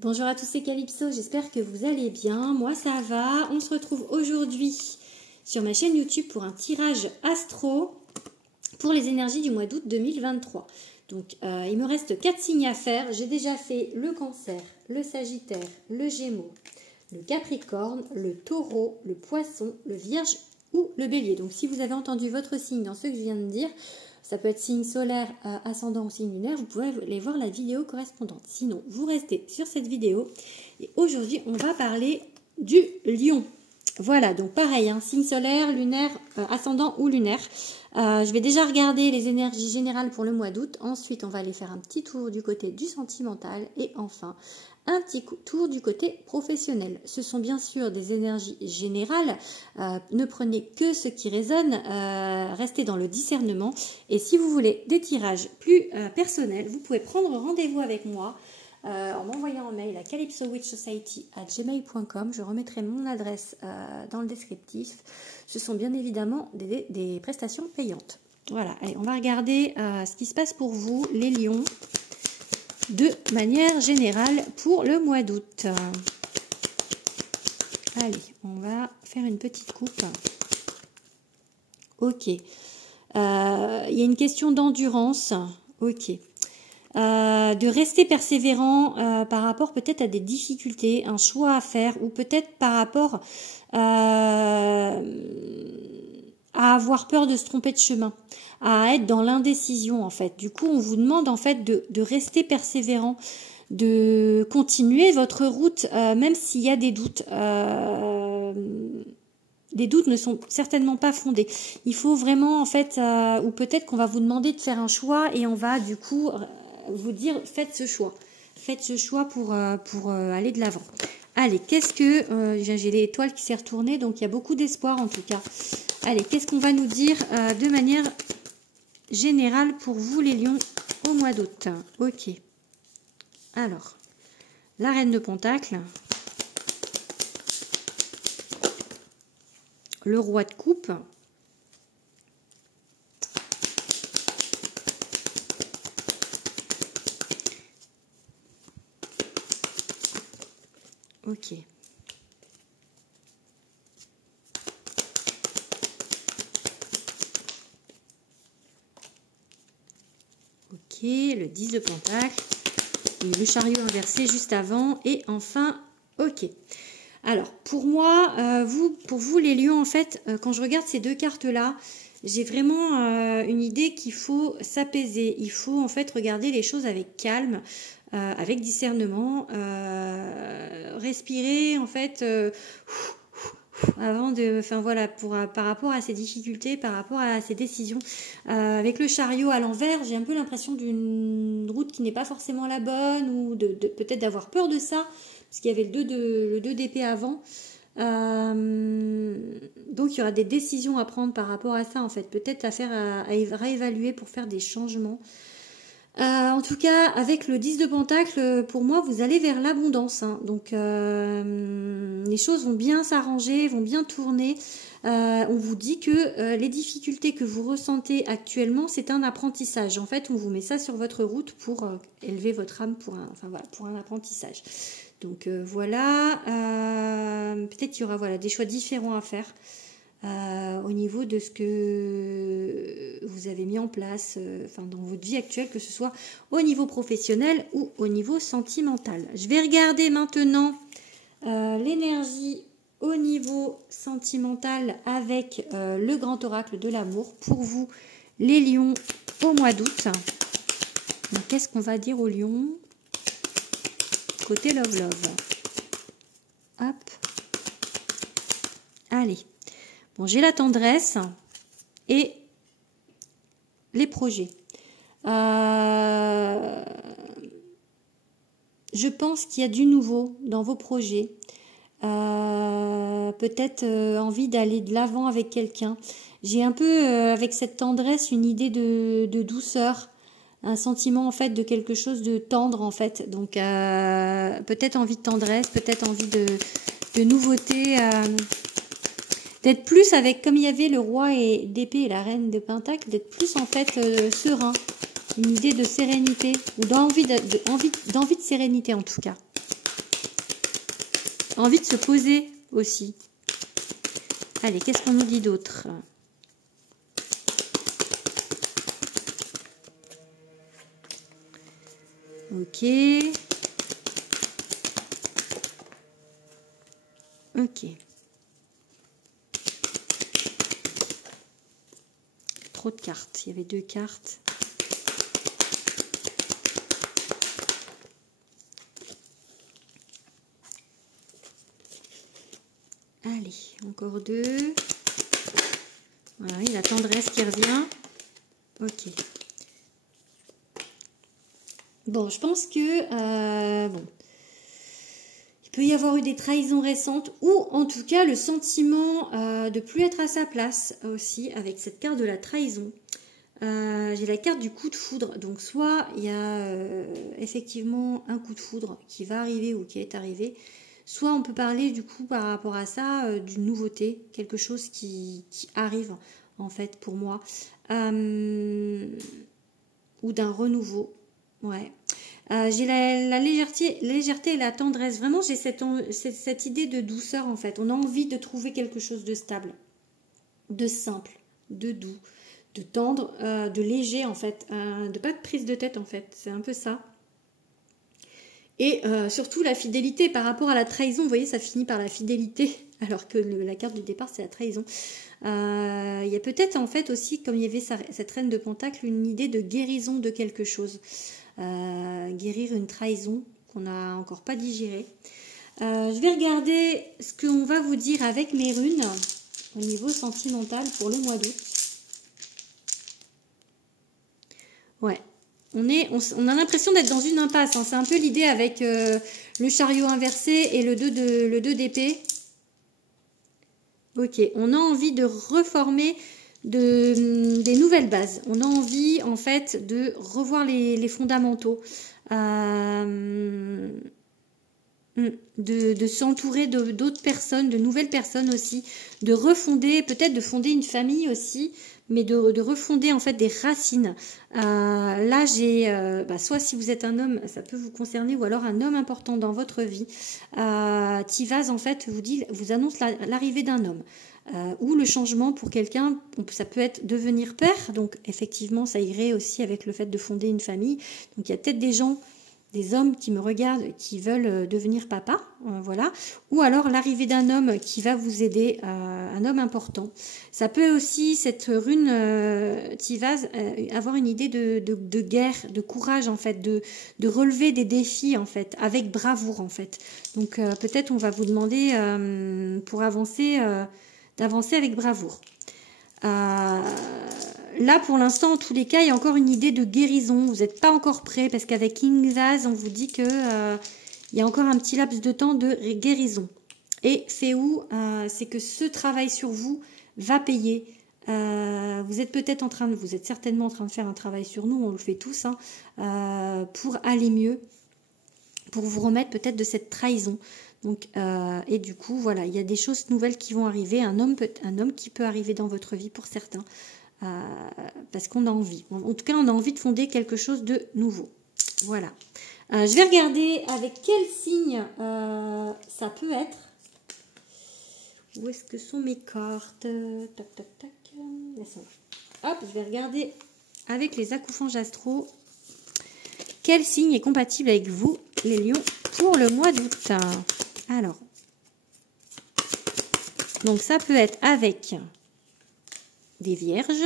Bonjour à tous, c'est Calypso, j'espère que vous allez bien. Moi ça va. On se retrouve aujourd'hui sur ma chaîne YouTube pour un tirage astro pour les énergies du mois d'août 2023. Donc il me reste 4 signes à faire. J'ai déjà fait le Cancer, le Sagittaire, le Gémeaux, le Capricorne, le Taureau, le Poisson, le Vierge ou le Bélier. Donc si vous avez entendu votre signe dans ce que je viens de dire, ça peut être signe solaire, ascendant ou signe lunaire, vous pouvez aller voir la vidéo correspondante. Sinon, vous restez sur cette vidéo. Et aujourd'hui, on va parler du Lion. Voilà, donc pareil, hein, signe solaire, lunaire, ascendant ou lunaire. Je vais déjà regarder les énergies générales pour le mois d'août. Ensuite, on va aller faire un petit tour du côté du sentimental. Et enfin, un petit tour du côté professionnel. Ce sont bien sûr des énergies générales. Ne prenez que ce qui résonne. Restez dans le discernement. Et si vous voulez des tirages plus personnels, vous pouvez prendre rendez-vous avec moi en m'envoyant un mail à calypsowitchsociety@gmail.com. Je remettrai mon adresse dans le descriptif. Ce sont bien évidemment des prestations payantes. Voilà, allez, on va regarder ce qui se passe pour vous, les lions, de manière générale pour le mois d'août. Allez, on va faire une petite coupe. Ok. Il y a une question d'endurance. Ok. De rester persévérant par rapport peut-être à des difficultés, un choix à faire, ou peut-être par rapport à avoir peur de se tromper de chemin, à être dans l'indécision en fait. Du coup, on vous demande en fait de rester persévérant, de continuer votre route, même s'il y a des doutes. Les doutes ne sont certainement pas fondés. Il faut vraiment en fait, ou peut-être qu'on va vous demander de faire un choix et on va du coup vous dire faites ce choix. Faites ce choix pour aller de l'avant. Allez, qu'est-ce que... j'ai l'étoile qui s'est retournée, donc il y a beaucoup d'espoir en tout cas. Allez, qu'est-ce qu'on va nous dire de manière générale pour vous les lions au mois d'août? Ok. Alors, la reine de Pentacle. Le roi de coupe. Ok. Ok, le 10 de Pentacle. Et le chariot inversé juste avant. Et enfin, ok. Alors, pour moi, pour vous les lions, en fait, quand je regarde ces deux cartes-là, j'ai vraiment une idée qu'il faut s'apaiser. Il faut, en fait, regarder les choses avec calme, avec discernement, respirer, en fait, avant de... Enfin, voilà, par rapport à ces difficultés, par rapport à ces décisions. Avec le chariot à l'envers, j'ai un peu l'impression d'une route qui n'est pas forcément la bonne, ou peut-être d'avoir peur de ça, parce qu'il y avait le 2 d'épée avant. Donc il y aura des décisions à prendre par rapport à ça en fait, peut-être à réévaluer pour faire des changements. En tout cas avec le 10 de Pentacle, pour moi vous allez vers l'abondance, hein. Donc les choses vont bien s'arranger, vont bien tourner. On vous dit que les difficultés que vous ressentez actuellement, c'est un apprentissage. En fait, on vous met ça sur votre route pour élever votre âme pour un apprentissage. Donc voilà, peut-être qu'il y aura des choix différents à faire au niveau de ce que vous avez mis en place dans votre vie actuelle, que ce soit au niveau professionnel ou au niveau sentimental. Je vais regarder maintenant l'énergie au niveau sentimental avec le grand oracle de l'amour pour vous les lions au mois d'août. Qu'est-ce qu'on va dire aux lions côté love love? Hop. Allez. Bon, j'ai la tendresse et les projets. Je pense qu'il y a du nouveau dans vos projets. Peut-être envie d'aller de l'avant avec quelqu'un. J'ai un peu, avec cette tendresse, une idée de douceur. Un sentiment en fait de quelque chose de tendre en fait. Donc peut-être envie de tendresse, peut-être envie de nouveauté. D'être plus avec, comme il y avait le roi d'épée et la reine de Pentacle, d'être plus en fait serein. Une idée de sérénité, ou d'envie de sérénité en tout cas. envie de se poser aussi. Allez, qu'est-ce qu'on nous dit d'autre? Ok. Ok. Trop de cartes. Il y avait 2 cartes. Allez, encore 2. Voilà, oui, la tendresse qui revient. Ok. Bon, je pense que... bon. Il peut y avoir eu des trahisons récentes ou en tout cas le sentiment de plus être à sa place aussi avec cette carte de la trahison. J'ai la carte du coup de foudre. Donc soit il y a effectivement un coup de foudre qui va arriver ou qui est arrivé. Soit on peut parler du coup par rapport à ça d'une nouveauté, quelque chose qui arrive en fait pour moi. Ou d'un renouveau. Ouais. J'ai la légèreté et la tendresse. Vraiment, j'ai cette idée de douceur en fait. On a envie de trouver quelque chose de stable, de simple, de doux, de tendre, de léger en fait, de pas de prise de tête en fait. C'est un peu ça. Et surtout la fidélité par rapport à la trahison. Vous voyez, ça finit par la fidélité alors que la carte du départ c'est la trahison. Il y a peut-être en fait aussi, comme il y avait cette reine de Pentacle, une idée de guérison de quelque chose. Guérir une trahison qu'on n'a encore pas digérée. Je vais regarder ce qu'on va vous dire avec mes runes au niveau sentimental pour le mois d'août. Ouais, on a l'impression d'être dans une impasse. Hein. C'est un peu l'idée avec le chariot inversé et le 2 d'épée. Ok, on a envie de reformer des nouvelles bases. On a envie en fait de revoir les fondamentaux, de s'entourer d'autres personnes, de nouvelles personnes aussi, de refonder, peut-être de fonder une famille aussi, mais de refonder en fait des racines. Là j'ai, soit si vous êtes un homme, ça peut vous concerner, ou alors un homme important dans votre vie. Tivaz en fait vous annonce l'arrivée d'un homme. Ou le changement pour quelqu'un, ça peut être devenir père, donc effectivement ça irait aussi avec le fait de fonder une famille. Donc il y a peut-être des hommes qui me regardent, qui veulent devenir papa, voilà. Ou alors l'arrivée d'un homme qui va vous aider, un homme important. Ça peut aussi, cette rune Tivaz, avoir une idée de guerre, de courage en fait, de relever des défis en fait, avec bravoure en fait. Donc peut-être on va vous demander pour avancer... d'avancer avec bravoure. Là, pour l'instant, en tous les cas, il y a encore une idée de guérison. Vous n'êtes pas encore prêt parce qu'avec King Vase, on vous dit que il y a encore un petit laps de temps de guérison. Et c'est où c'est que ce travail sur vous va payer. Vous êtes peut-être vous êtes certainement en train de faire un travail sur nous, on le fait tous, hein, pour aller mieux, pour vous remettre peut-être de cette trahison. Donc, et du coup, voilà, il y a des choses nouvelles qui vont arriver, un homme qui peut arriver dans votre vie pour certains, parce qu'on a envie. En tout cas, on a envie de fonder quelque chose de nouveau. Voilà. Je vais regarder avec quel signe ça peut être. Où est-ce que sont mes cartes? Tac, tac, tac. Hop, je vais regarder avec les accoufanges astro. Quel signe est compatible avec vous, les lions, pour le mois d'août? Alors, donc ça peut être avec des vierges,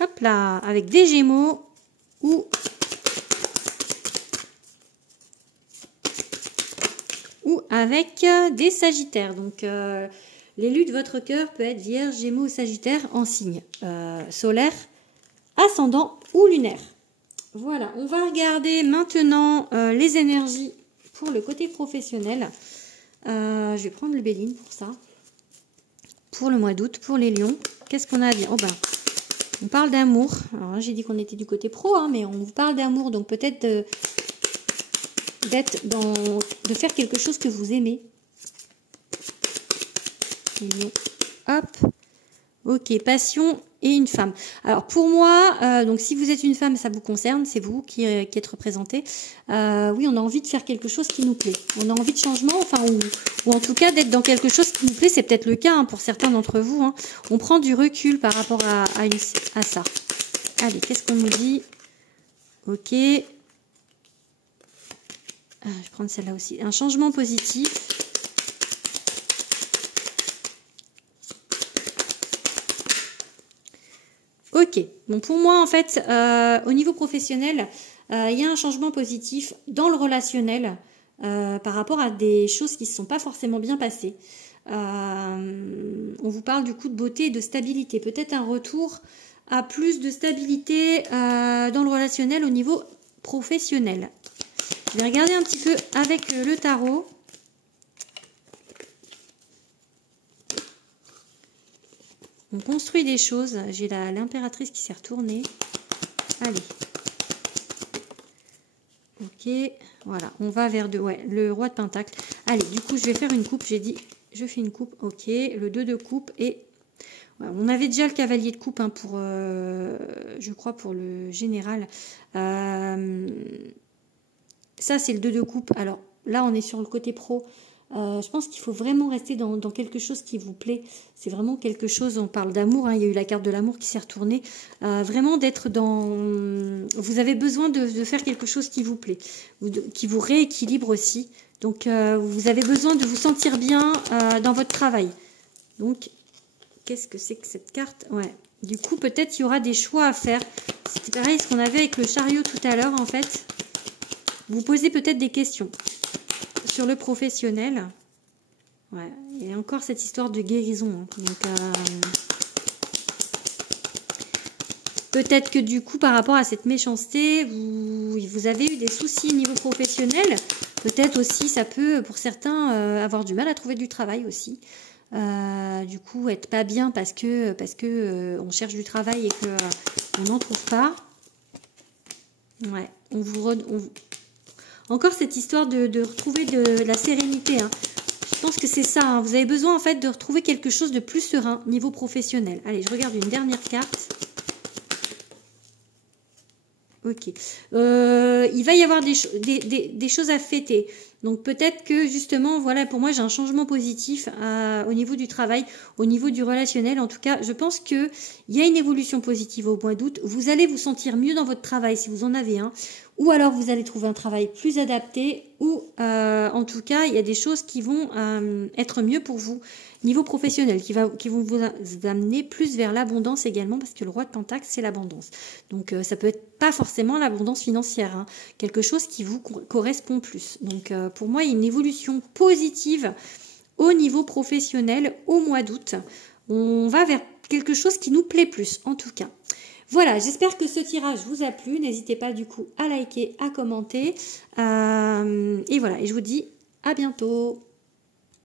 hop là, avec des gémeaux ou avec des sagittaires. Donc l'élu de votre cœur peut être vierge, gémeaux ou sagittaire en signe solaire, ascendant ou lunaire. Voilà, on va regarder maintenant les énergies pour le côté professionnel. Je vais prendre le Béline pour ça. Pour le mois d'août, pour les lions. Qu'est-ce qu'on a à dire? Oh ben, on parle d'amour. Alors j'ai dit qu'on était du côté pro, hein, mais on vous parle d'amour. Donc peut-être de faire quelque chose que vous aimez. Lion. Hop. Ok, passion et une femme. Alors pour moi, donc si vous êtes une femme, ça vous concerne, c'est vous qui êtes représenté. Oui, on a envie de faire quelque chose qui nous plaît. On a envie de changement, enfin, ou en tout cas d'être dans quelque chose qui nous plaît. C'est peut-être le cas hein, pour certains d'entre vous. Hein. On prend du recul par rapport à ça. Allez, qu'est-ce qu'on nous dit? Ok. Je vais prendre celle-là aussi. Un changement positif. Ok, bon pour moi en fait, au niveau professionnel, il y a un changement positif dans le relationnel par rapport à des choses qui ne se sont pas forcément bien passées. On vous parle du coup de beauté et de stabilité, peut-être un retour à plus de stabilité dans le relationnel au niveau professionnel. Je vais regarder un petit peu avec le tarot. On construit des choses. J'ai l'impératrice qui s'est retournée. Allez. Ok. Voilà. On va vers le roi de Pentacle. Allez, du coup, je vais faire une coupe. J'ai dit, je fais une coupe. Ok. Le 2 de coupe. Et voilà, on avait déjà le cavalier de coupe hein, pour, je crois, pour le général. Ça, c'est le 2 de coupe. Alors, là, on est sur le côté pro. Je pense qu'il faut vraiment rester dans quelque chose qui vous plaît. C'est vraiment quelque chose, on parle d'amour, hein, il y a eu la carte de l'amour qui s'est retournée. Vraiment d'être dans... Vous avez besoin de faire quelque chose qui vous plaît, qui vous rééquilibre aussi. Donc vous avez besoin de vous sentir bien dans votre travail. Donc, qu'est-ce que c'est que cette carte? Ouais. Du coup, peut-être il y aura des choix à faire. C'est pareil ce qu'on avait avec le chariot tout à l'heure, en fait. Vous posez peut-être des questions. Sur le professionnel, ouais, il y a encore cette histoire de guérison. Hein. Donc, peut-être que du coup, par rapport à cette méchanceté, vous avez eu des soucis au niveau professionnel. Peut-être aussi, ça peut, pour certains, avoir du mal à trouver du travail aussi. Du coup, être pas bien parce que on cherche du travail et que on n'en trouve pas. Ouais, encore cette histoire de retrouver de la sérénité. Hein. Je pense que c'est ça. Hein. Vous avez besoin en fait de retrouver quelque chose de plus serein niveau professionnel. Allez, je regarde une dernière carte. Ok. Il va y avoir des choses à fêter. Donc peut-être que justement, voilà, pour moi, j'ai un changement positif au niveau du travail, au niveau du relationnel. En tout cas, je pense qu'il y a une évolution positive au mois d'août. Vous allez vous sentir mieux dans votre travail si vous en avez un. Ou alors vous allez trouver un travail plus adapté. Ou en tout cas, il y a des choses qui vont être mieux pour vous. Niveau professionnel, qui vont vous amener plus vers l'abondance également, parce que le roi de Pentacle, c'est l'abondance. Donc, ça peut être pas forcément l'abondance financière, hein, quelque chose qui vous correspond plus. Donc, pour moi, il y a une évolution positive au niveau professionnel au mois d'août. On va vers quelque chose qui nous plaît plus, en tout cas. Voilà, j'espère que ce tirage vous a plu. N'hésitez pas du coup à liker, à commenter. Et voilà, et je vous dis à bientôt.